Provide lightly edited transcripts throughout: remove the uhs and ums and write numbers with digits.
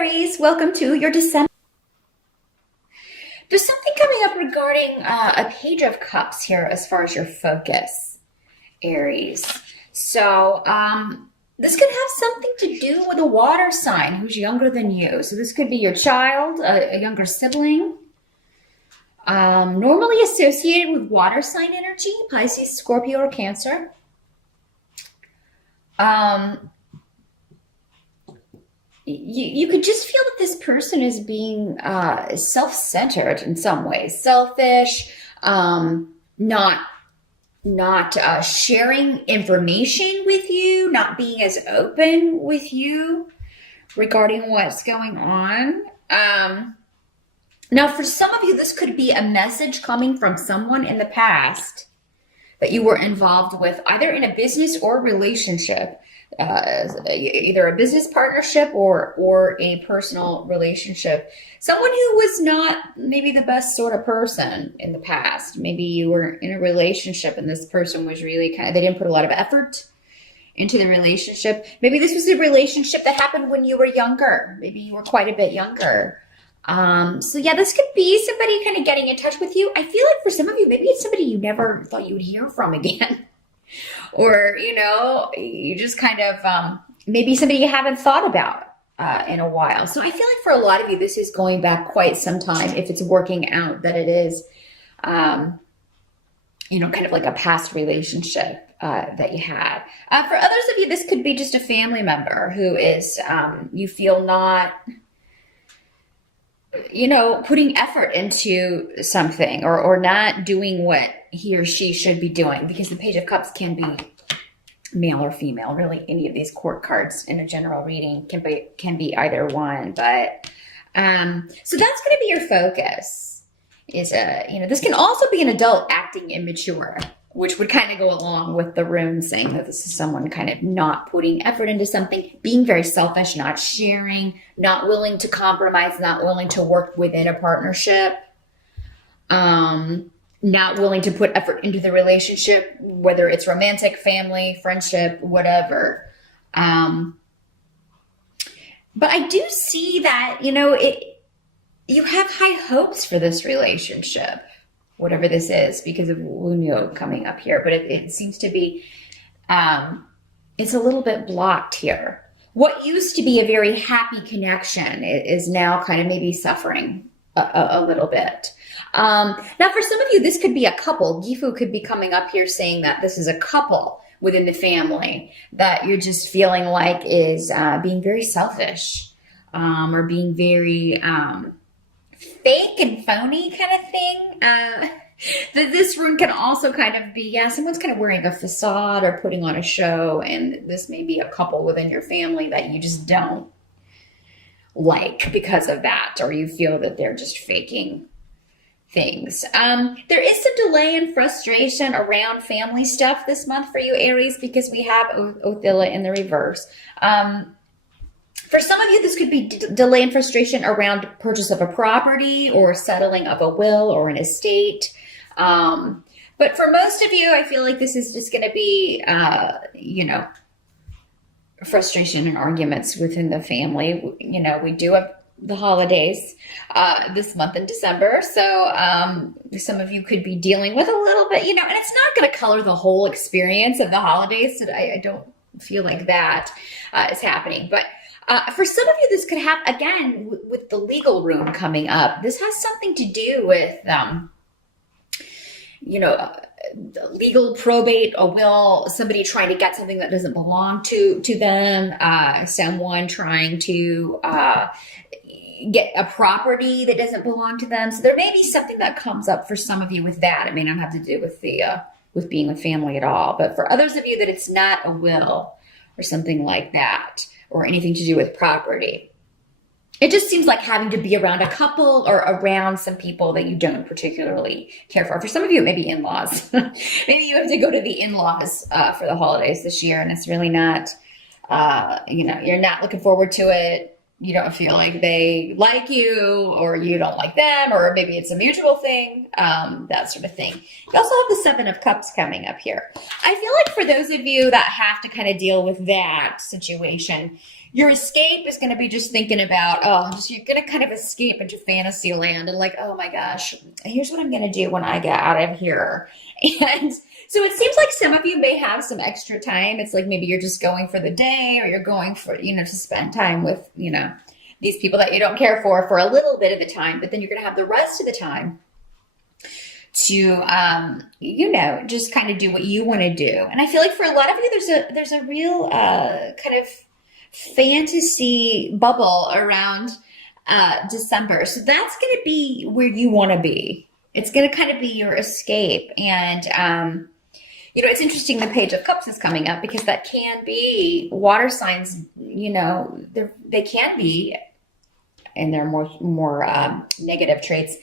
Aries, welcome to your December. There's something coming up regarding a Page of Cups here as far as your focus, Aries. So this could have something to do with a water sign who's younger than you. So this could be your child, a younger sibling, normally associated with water sign energy, Pisces, Scorpio, or Cancer. You could just feel that this person is being self-centered in some ways, selfish, not sharing information with you, not being as open with you regarding what's going on. Now, for some of you, this could be a message coming from someone in the past that you were involved with, either in a business or relationship. Either a business partnership or a personal relationship. Someone who was not maybe the best sort of person in the past. Maybe you were in a relationship and this person was really they didn't put a lot of effort into the relationship. Maybe this was a relationship that happened when you were younger. Maybe you were quite a bit younger. So yeah, this could be somebody kind of getting in touch with you. I feel like for some of you, maybe it's somebody you never thought you would hear from again. Or, you just kind of, maybe somebody you haven't thought about in a while. So I feel like for a lot of you, this is going back quite some time if it's working out that it is, kind of like a past relationship that you had. For others of you, this could be just a family member who is, you feel not, putting effort into something or not doing what he or she should be doing, because the Page of Cups can be male or female. Really, any of these court cards in a general reading can be either one. But so that's going to be your focus. This can also be an adult acting immature, which would kind of go along with the rune saying that this is someone kind of not putting effort into something, being very selfish, not sharing, not willing to compromise, not willing to work within a partnership, not willing to put effort into the relationship, whether it's romantic, family, friendship, whatever. But I do see that, you have high hopes for this relationship, whatever this is, because of Wunyo coming up here. But it seems to be, it's a little bit blocked here. What used to be a very happy connection is now kind of maybe suffering a little bit. Now, for some of you, this could be a couple. Gifu could be coming up here saying that this is a couple within the family that you're just feeling like is being very selfish or being very fake and phony kind of thing. This rune can also kind of be, someone's kind of wearing a facade or putting on a show, and this may be a couple within your family that you just don't like because of that, or you feel that they're just faking things. There is some delay and frustration around family stuff this month for you, Aries, because we have Othila in the reverse. For some of you, this could be delay and frustration around purchase of a property or settling of a will or an estate. But for most of you, I feel like this is just going to be, frustration and arguments within the family. We do have the holidays this month in December. So some of you could be dealing with a little bit, and it's not going to color the whole experience of the holidays. So I don't feel like that is happening. But for some of you, this could have, again, with the legal rune coming up, this has something to do with, legal probate, a will, somebody trying to get something that doesn't belong to them, someone trying to get a property that doesn't belong to them. So there may be something that comes up for some of you with that. It may not have to do with with being with family at all. But for others of you that it's not a will or something like that, or anything to do with property. It just seems like having to be around a couple or around some people that you don't particularly care for. For some of you, it may be in-laws. Maybe you have to go to the in-laws for the holidays this year, and it's really not, you're not looking forward to it. you don't feel like they like you or you don't like them, or maybe it's a mutual thing, that sort of thing. You also have the Seven of Cups coming up here. I feel like for those of you that have to kind of deal with that situation, your escape is going to be just thinking about, you're going to kind of escape into fantasy land and like, oh my gosh, here's what I'm going to do when I get out of here. And so it seems like some of you may have some extra time. It's like maybe you're just going for the day, or you're going for, to spend time with, these people that you don't care for a little bit of the time, but then you're going to have the rest of the time to, just kind of do what you want to do. And I feel like for a lot of you, there's a real kind of fantasy bubble around December. So that's going to be where you want to be. It's going to kind of be your escape. And, it's interesting the Page of Cups is coming up, because that can be water signs, they can be, and they're more negative traits,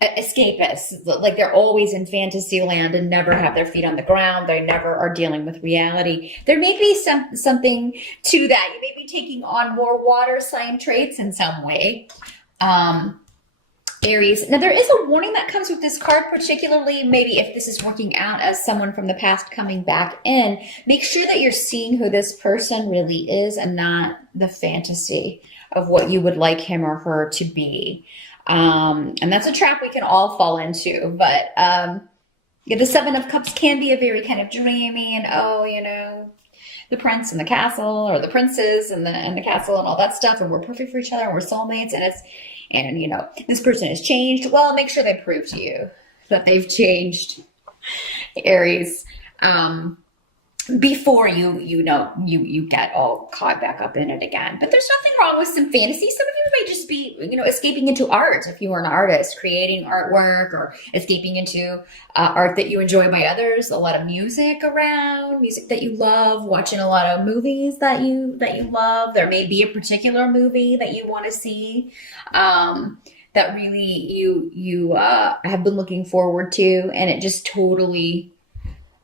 escapists. Like they're always in fantasy land and never have their feet on the ground. They never are dealing with reality. There may be something to that. You may be taking on more water sign traits in some way. Aries. Now, there is a warning that comes with this card, particularly maybe if this is working out as someone from the past coming back in. Make sure that you're seeing who this person really is and not the fantasy of what you would like him or her to be. And that's a trap we can all fall into. But the Seven of Cups can be a very kind of dreamy and, the prince and the castle, or the princes and the castle and all that stuff, and we're perfect for each other and we're soulmates, and this person has changed. Well, make sure they prove to you that they've changed, Aries, before you get all caught back up in it again. But there's nothing wrong with some fantasy. Some of you may just be, escaping into art. If you are an artist, creating artwork, or escaping into art that you enjoy by others. A lot of music around, music that you love, watching a lot of movies that you love. There may be a particular movie that you want to see, that really you have been looking forward to, and it just totally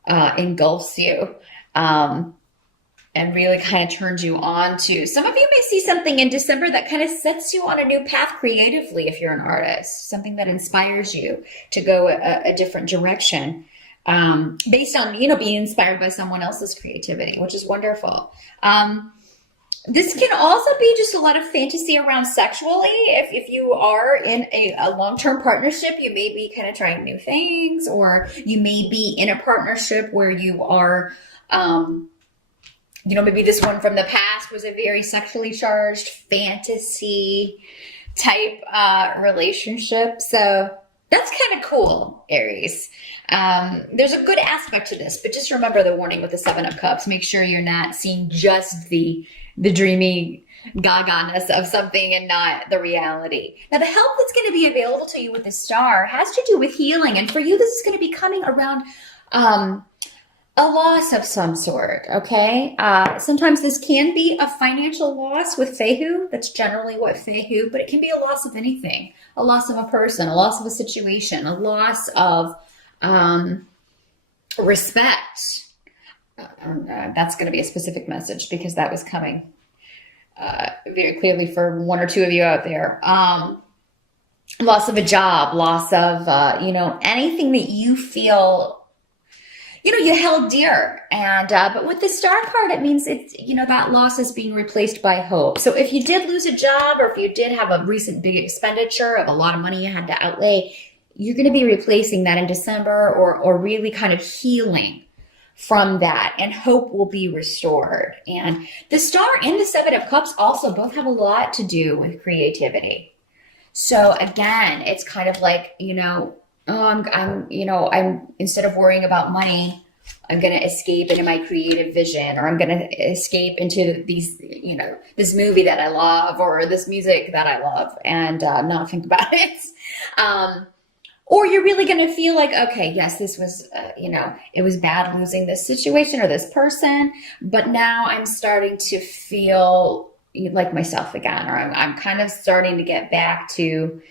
engulfs you. And really kind of turns you on to. Some of you may see something in December that kind of sets you on a new path creatively if you're an artist, something that inspires you to go a different direction, based on, being inspired by someone else's creativity, which is wonderful. This can also be just a lot of fantasy around sexually. If you are in a long-term partnership, you may be kind of trying new things, or you may be in a partnership where you are, maybe this one from the past was a very sexually charged fantasy type relationship. So that's kind of cool, Aries. There's a good aspect to this, but just remember the warning with the Seven of Cups. Make sure you're not seeing just the dreamy gaga-ness of something and not the reality. Now, the help that's going to be available to you with the Star has to do with healing. And for you, this is going to be coming around a loss of some sort, okay? Sometimes this can be a financial loss with Fehu. That's generally what Fehu, but it can be a loss of anything. A loss of a person, a loss of a situation, a loss of respect. That's going to be a specific message, because that was coming very clearly for one or two of you out there. Loss of a job, loss of, anything that you feel, you held dear. And, but with the Star card, it means it's, that loss is being replaced by hope. So if you did lose a job, or if you did have a recent big expenditure of a lot of money you had to outlay, you're going to be replacing that in December, or really kind of healing from that, and hope will be restored. And the Star and the Seven of Cups also both have a lot to do with creativity. So again, it's kind of like, I'm instead of worrying about money, I'm going to escape into my creative vision, or I'm going to escape into these, this movie that I love, or this music that I love, and not think about it. Or you're really going to feel like, okay, yes, this was, it was bad losing this situation or this person, but now I'm starting to feel like myself again, or I'm kind of starting to get back to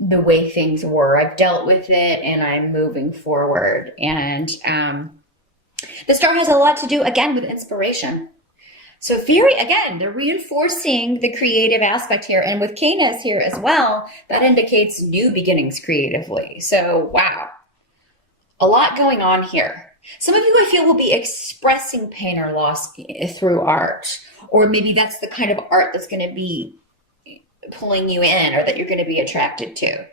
the way things were. I've dealt with it and I'm moving forward. And the Star has a lot to do, again, with inspiration. So Fury, again, they're reinforcing the creative aspect here. And with Canis here as well, that indicates new beginnings creatively. So, wow, a lot going on here. Some of you, I feel, will be expressing pain or loss through art. Or maybe that's the kind of art that's going to be pulling you in or that you're going to be attracted to.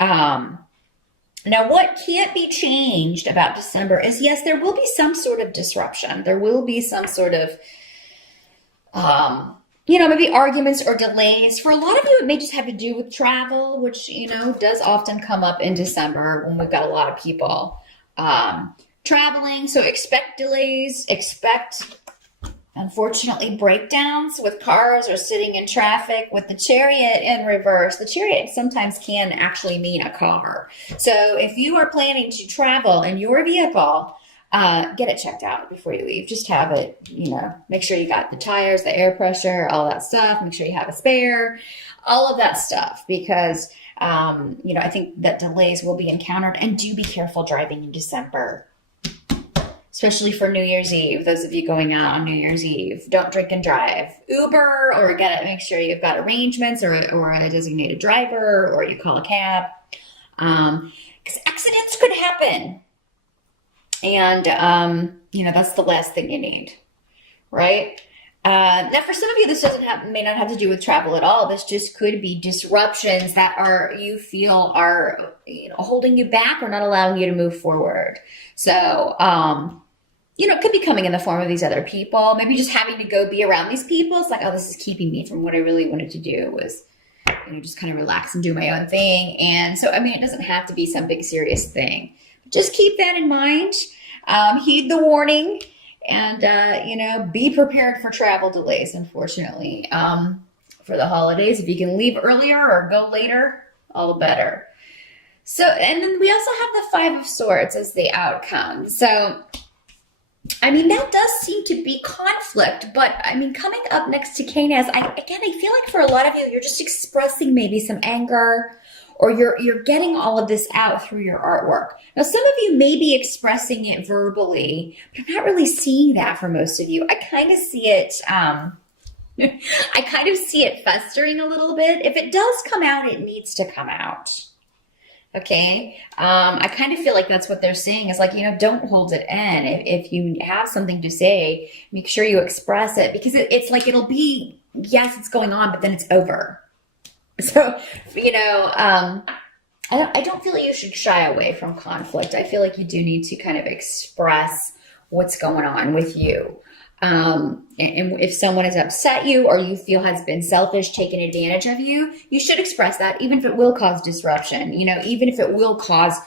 Now, what can't be changed about December is, yes, there will be some sort of disruption. There will be some sort of, maybe arguments or delays. For a lot of you, it may just have to do with travel, which, does often come up in December when we've got a lot of people traveling. So expect delays, expect, unfortunately, breakdowns with cars or sitting in traffic. With the Chariot in reverse, the Chariot sometimes can actually mean a car. So if you are planning to travel in your vehicle, get it checked out before you leave. Just have it, make sure you got the tires, the air pressure, all that stuff. Make sure you have a spare, all of that stuff, because, I think that delays will be encountered. And do be careful driving in December, especially for New Year's Eve. Those of you going out on New Year's Eve, don't drink and drive. Uber, or make sure you've got arrangements or a designated driver, or you call a cab, because accidents could happen. And, that's the last thing you need, right? Now, for some of you, this may not have to do with travel at all. This just could be disruptions that you feel are, holding you back or not allowing you to move forward. So, it could be coming in the form of these other people. Maybe just having to go be around these people. It's like, oh, this is keeping me from what I really wanted to do, was, just kind of relax and do my own thing. And so, it doesn't have to be some big serious thing. Just keep that in mind. Heed the warning, and, be prepared for travel delays, unfortunately, for the holidays. If you can leave earlier or go later, all the better. So, and then we also have the Five of Swords as the outcome. So, that does seem to be conflict, but coming up next to Canis, I feel like for a lot of you, you're just expressing maybe some anger, or you're getting all of this out through your artwork. Now, some of you may be expressing it verbally, but I'm not really seeing that for most of you. I kind of see it, festering a little bit. If it does come out, it needs to come out. Okay. I kind of feel like that's what they're saying is like, don't hold it in. If you have something to say, make sure you express it, because it's like, it'll be, yes, it's going on, but then it's over. So, I don't feel like you should shy away from conflict. I feel like you do need to kind of express what's going on with you. And if someone has upset you or you feel has been selfish, taken advantage of you, you should express that, even if it will cause disruption, even if it will cause,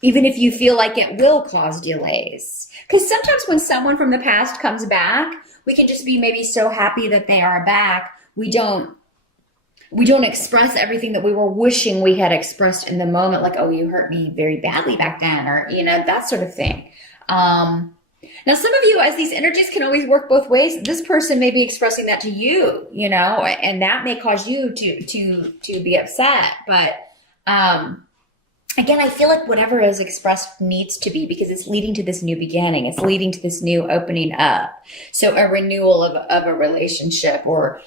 even if you feel like it will cause delays. Because sometimes when someone from the past comes back, we can just be maybe so happy that they are back. We don't express everything that we were wishing we had expressed in the moment, like, oh, you hurt me very badly back then, or, that sort of thing. Now, some of you, as these energies can always work both ways, this person may be expressing that to you, and that may cause you to be upset. But, again, I feel like whatever is expressed needs to be, because it's leading to this new beginning. It's leading to this new opening up. So a renewal of a relationship, or,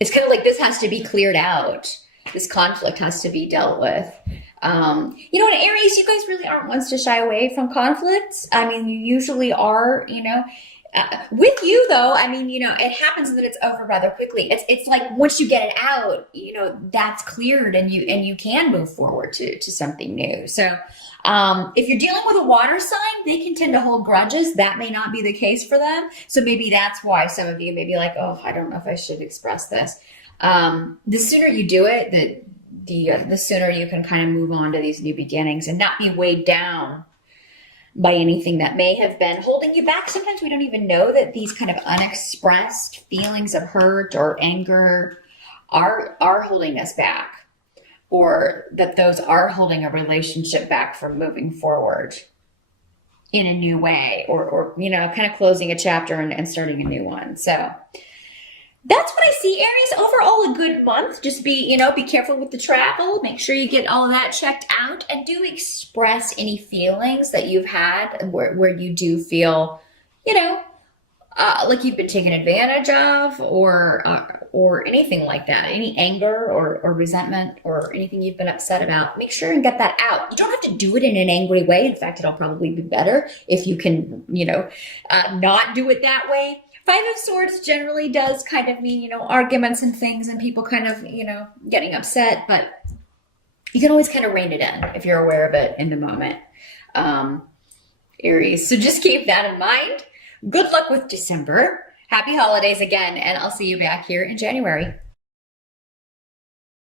it's kind of like this has to be cleared out. This conflict has to be dealt with. In Aries, you guys really aren't ones to shy away from conflicts. You usually are, with you though, it happens and then it's over rather quickly. It's like once you get it out, that's cleared and you can move forward to something new. So, if you're dealing with a water sign, they can tend to hold grudges. That may not be the case for them. So maybe that's why some of you may be like, oh, I don't know if I should express this. The sooner you do it, the sooner you can kind of move on to these new beginnings and not be weighed down by anything that may have been holding you back. Sometimes we don't even know that these kind of unexpressed feelings of hurt or anger are holding us back, or that those are holding a relationship back from moving forward in a new way, or kind of closing a chapter and starting a new one. So that's what I see, Aries. Overall, a good month. Just be careful with the travel. Make sure you get all of that checked out, and do express any feelings that you've had where you do feel, like you've been taken advantage of, or anything like that, any anger or resentment or anything you've been upset about, make sure and get that out. You don't have to do it in an angry way. In fact, it'll probably be better if you can, not do it that way. Five of Swords generally does kind of mean, arguments and things and people kind of, getting upset, but you can always kind of rein it in if you're aware of it in the moment. Aries. So just keep that in mind. Good luck with December. Happy holidays again, and I'll see you back here in January.